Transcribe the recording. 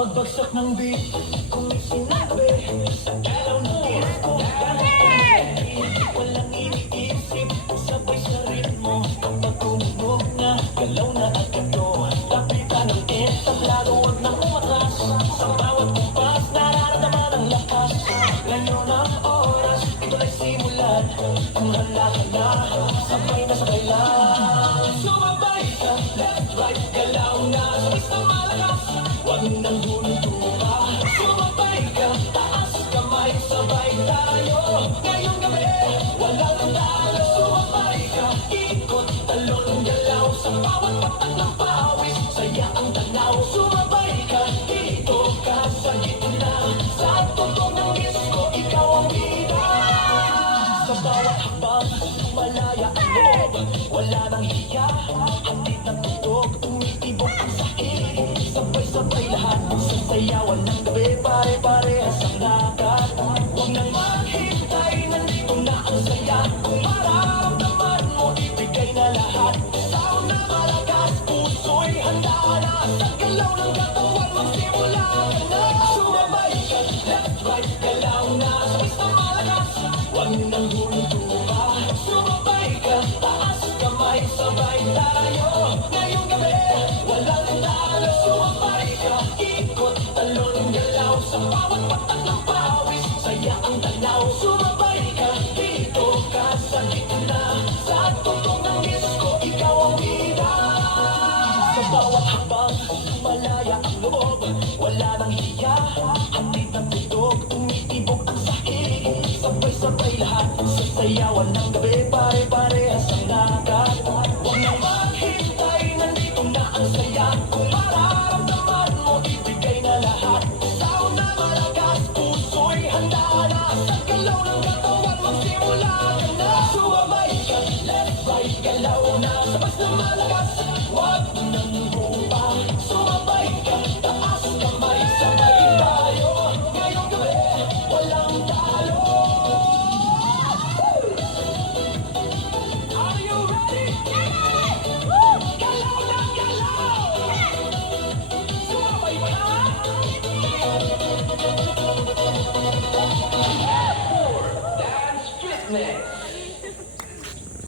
Pagbagsak ng beat, kung may sinabi sa galaw ng disco, walang iniisip, sabay sa ritmo. Kapag tumunog na, galaw na agad to. Lapitan ng entablado, huwag nang umatras. Sa bawat kumpas, nararamdaman ang lakas. Ngayon ang oras, ito ay simulan. Kung handa ka na, sabay na sabay lang. Sumabay ka, left, right, galaw na, sabay sa malakas. Huwag nang huminto pa. Sumabay ka, taas kamay, sabay tayo. Ngayong gabi, walang talo. Sumabay ka, ikot, talon, galaw. Sa bawat patak ng pawis, saya ang tanaw. Sumabay ka, dito ka sa gitna. Sa tugtog ng disco, ikaw ang bida. Sa bawat habang, malaya ang loob. Wala nang hiya, hatid ng tugtog. Tumitibok ang sahig. Sabay-sabay lahat, sasayawan ng gabi. Pare-parehas ang lakad. Huwag nang maghintay, nandito na ang saya. Kung mararamdaman mo, ibigay na lahat. Sound na malakas, puso'y handa na. Sa galaw ng katawan, magsimula ka na. Sumabay ka, left, right, galaw na. Sabay sa malakas, huwag nang huminto pa. Sumabay ka, taas kamay, sabay tayo. Ngayong gabi, walang talo. Sumabay ka, ikot, talon, galaw. Sa bawat patak ng pawis, saya ang tanaw. Sumabay ka, dito ka sa gitna. Sa tugtog ng disco, ikaw ang bida. Sa bawat habang, malaya ang loob. Wala nang hiya, hatid ng tugtog. Tumitibok ang sahig. Sabay-sabay lahat, sasayawan ng gabi. Pare-parehas ang lakad. Huwag nang maghintay, nandito na ang saya. Kung mararamdaman mo, ibigay na lahat. Sound na malakas, puso'y handa na. Sa galaw ng katawan, magsimula ka na. Sumabay ka, left, right, galaw na. Sabay na malakas,